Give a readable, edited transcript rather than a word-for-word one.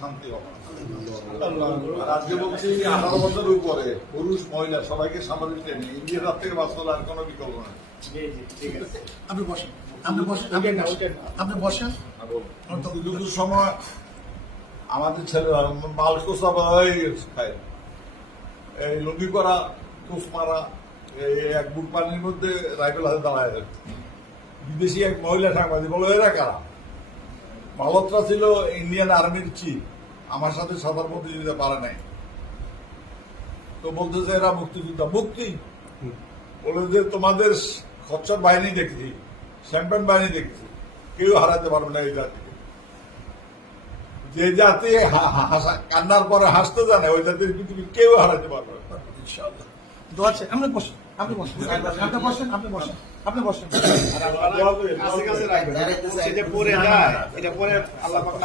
শান্তি হবে না। আর আজকে বলছি 18 বছর উপরে পুরুষ মহিলা সবাইকে সামরিক ট্রেনিং, ইন্ডিয়ার হাত থেকে বাঁচানোর আর কোনো বিকল্প নেই। আপনি বসেন, আপনি বসেন। দুটোর সময় আমাদের ছেলেরা মাল কোষা খায়, এই লুঙ্গি করা, কোষ মারা, এই এক বুক পানির মধ্যে রাইফেল হাতে দাঁড়ায়। বিদেশি এক মহিলা সাংবাদিক বলো এরা কারা? মালহোত্রা ছিল ইন্ডিয়ান আর্মির চিফ, আমার সাথে সাঁতার প্রতিযোগিতা পারে নাই। তো বলতেছে এরা মুক্তিযোদ্ধা। মুক্তি বলে যে তোমাদের খচ্চর বাহিনী দেখছি, শ্যাম্পেন বাহিনী দেখছি, কেউ হারাতে পারবে না এই জাতিকে। যে জাতি কান্নার পরে হাসতে জানে ওই জাতির পৃথিবীর কেউ হারাতে পারবে না। ইনশাআল্লাহ দোয়া চাই। আপনি বসেন, আপনি বসেন, আপনি বসেন, আপনি বসেন, আপনি বসেন। কাছে কাছে রাখবেন, এটা পরে যায়, এটা পরে আল্লাহ